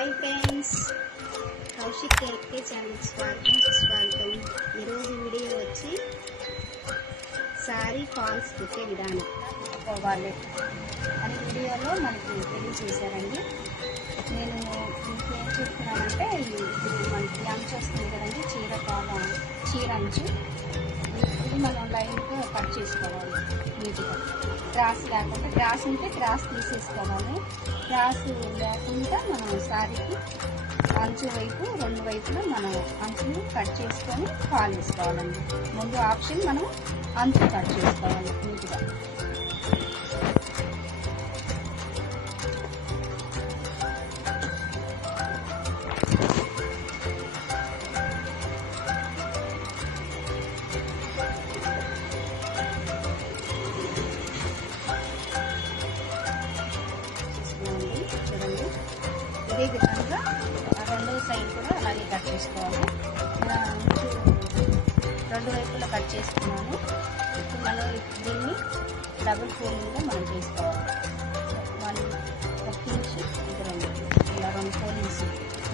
Hi friends, Kaushik కేకే channel స్వాగతం సుస్వాగతం. ఈరోజు వీడియో వచ్చి శారీ ఫాల్స్ కుట్టే విధానం పోవాలి అని వీడియోలో మనకి తెలియజేశారండి. నేను మీకు ఏం చెప్తున్నానంటే, ఇప్పుడు మనకి అంచు వస్తుంది కదండి, చీర అంచు. ఇది మనం లైన్గా కట్ చేసుకోవాలి నీట్గా. క్రాస్ లేకుండా, క్రాస్ ఉంటే క్రాస్ తీసేసుకోవాలి. క్రాస్ లేకుండా మనం శారీకి అంచు వైపు రెండు వైపులా మనం అంచుని కట్ చేసుకొని ఫాల్ వేసుకోవాలండి. ముందు ఆప్షన్ మనం అంచు కట్ చేసుకోవాలి నీట్గా. చూడండి, ఇదే విధంగా రెండవ సైడ్ కూడా అలాగే కట్ చేసుకోవాలి. ఇలా రెండు వైపులా కట్ చేసుకున్నాను. ఇప్పుడు మనం దీన్ని డబుల్ ఫోల్డింగ్గా మనం చేసుకోవాలి. ఒక ఇంచు ఇది ఇలా రెండు ఫోల్డింగ్స్.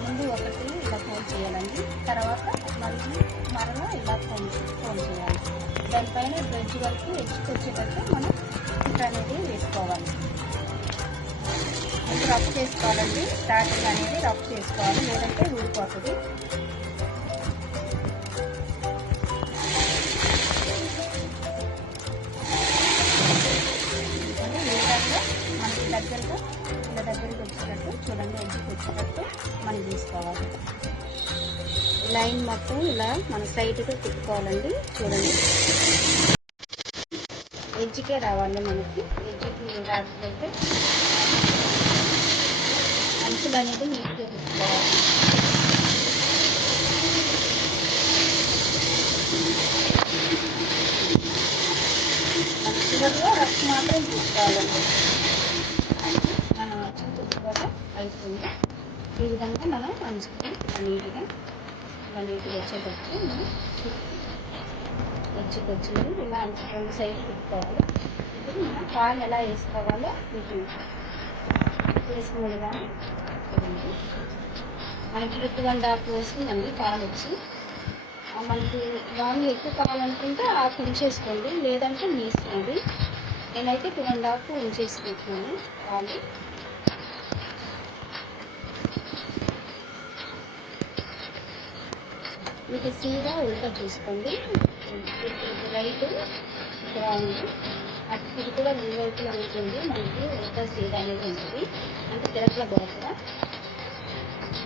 ముందు ఒకటి ఇలా ఫోల్డ్ చేయాలండి, తర్వాత మరలా ఇలా ఫోల్డ్ చేయాలి. దానిపైన ఎడ్జ్ వరకు ఎడ్జ్కి వచ్చేటట్టు మనం కుట్ట అనేది వేసుకోవాలి. రఫ్ చేసుకోవాలండి, స్టార్టింగ్ అనేది రఫ్ చేసుకోవాలి, లేదంటే ఊడిపోతుంది. ఈ విధంగా మనకి దగ్గరగా ఇలా దగ్గరికి వచ్చేటట్టు చూడండి, ఎడ్జ్కి వచ్చేటట్టు మనం తీసుకోవాలి. లైన్ మొత్తం ఇలా మన సైడ్గా తిప్పుకోవాలండి. చూడండి, ఎడ్జ్కే రావాలి మనకి. ఎడ్జ్కి రాకపోతే అంచులు అనేది నీట్గా పెట్టుకోవాలి. చివరిలో రఫ్ మాత్రం తీసుకోవాలండి. మనం అంచులు పెట్టుకోవడం అయిపోయింది. ఈ విధంగా మనం అంచుకొని నీట్గా వచ్చేటట్టు మనం వచ్చినవి ఇలా రెండు సైడ్ పెట్టుకోవాలి. ఇప్పుడు మనం పాలు ఎలా వేసుకోవాలో మీకు వేసుకునేదా. మనకి 2.5 వేసిందండి పాలు వచ్చి. మనకి లాంగ్ ఎక్కువ కావాలనుకుంటే హాఫ్ ఉంచేసుకోండి, లేదంటే వేసుకోండి. నేనైతే 2.5 ఉంచేసుకుంటున్నాను పాలు. మీకు సీదా ఉల్టా చూసుకోండి. రైట్ రాంగ్ అటు ఇది కూడా రెండు వైపులా ఉంటుంది. మనకి ఉల్టా సీదా అనేది ఉంటుంది, అంటే తిరగల బోరగా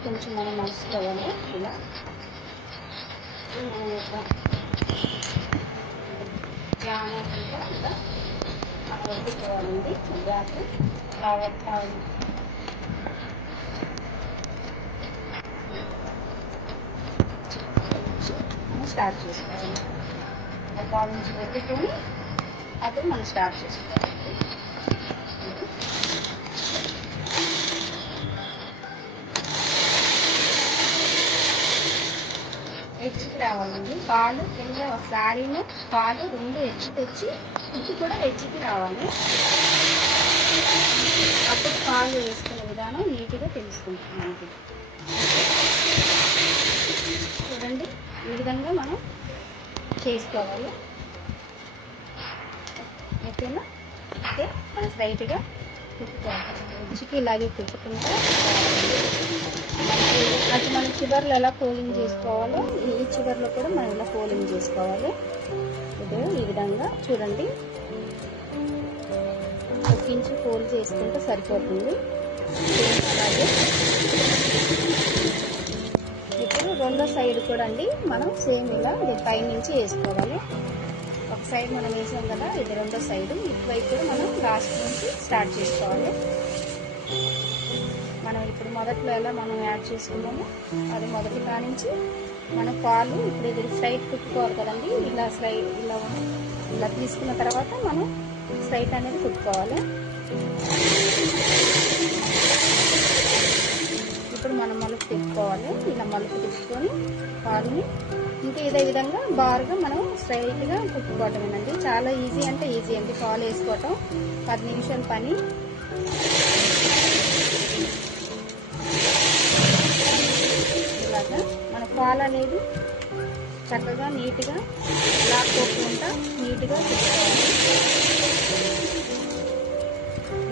కొంచెం మనం మలుసుకోవాలి. ఇలా జానకుండా ఇలా మనం వద్దుకోవాలండి. గ్యాప్ రావాలి. స్టార్ట్ చేసుకోవాలి. ఒక నుంచి వద్దుకొని అప్పుడు మనం స్టార్ట్ చేసుకోవాలి. ఎడ్జ్కి రావాలండి. పాలు కింద శారీను పాలు రెండు ఎడ్జ్ తెచ్చి ఇది కూడా ఎడ్జ్కి రావాలి. అప్పుడు పాలు వేసుకునే విధానం నీట్గా తెలుసుకుంటున్నాం. చూడండి, ఈ విధంగా మనం చేసుకోవాలి. ఓకేనా? అయితే మనం స్ట్రైట్గా తిప్పుకోవాలి. ఎడ్జ్కి ఇలాగే తిప్పుకుంటూ మన చివర్లో ఎలా ఫోల్డింగ్ చేసుకోవాలో ఈ చివర్లో కూడా మనం ఇలా ఫోల్డింగ్ చేసుకోవాలి. ఇదే ఈ విధంగా చూడండి, ఒక ఇంచు ఫోల్డ్ చేసుకుంటే సరిపోతుంది. అలాగే ఇప్పుడు రెండో సైడ్ కూడా అండి మనం సేమ్ ఇలా పైనుంచి వేసుకోవాలి. ఒక సైడ్ మనం వేసాం కదా, ఇది రెండో సైడ్. ఇటువైపు కూడా మనం లాస్ట్ నుంచి స్టార్ట్ చేసుకోవాలి. మనం ఇప్పుడు మొదట్లో ఎలా మనం యాడ్ చేసుకున్నామో అది మొదటి కానించి మనం పాలు ఇప్పుడు ఇది స్ట్రైట్ కుట్టుకోవాలి కదండి. ఇలా తీసుకున్న తర్వాత మనం స్ట్రైట్ అనేది కుట్టుకోవాలి. ఇప్పుడు మనం మలుపు తిప్పుకోవాలి. ఇలా మలుపు తిప్పుకొని పాలుని ఇంకా ఇదే విధంగా బారుగా మనం స్ట్రైట్గా కుట్టుకోవటమేనండి. చాలా ఈజీ అంటే ఈజీ అండి. పాలు వేసుకోవటం 10 నిమిషాల పని. లేదు, చక్కగా నీట్గా లాక్కోకుండా నీట్గా పెట్టుకోవాలి.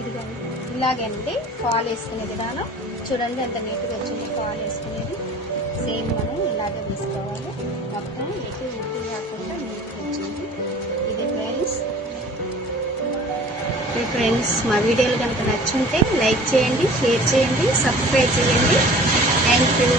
ఇదిగోండి ఇలాగే అండి ఫాల్ వేసుకునే విధానం. చూడండి ఎంత నీట్గా వచ్చింది ఫాల్ వేసుకునేది. సేమ్ మనం ఇలాగే వేసుకోవాలి. మొత్తం ఎటు ఉప్పు కాకుండా నీట్గా వచ్చింది. ఇది ఫ్రెండ్స్ మా వీడియోలు కనుక నచ్చుంటే లైక్ చేయండి, షేర్ చేయండి, సబ్స్క్రైబ్ చేయండి. Thank you.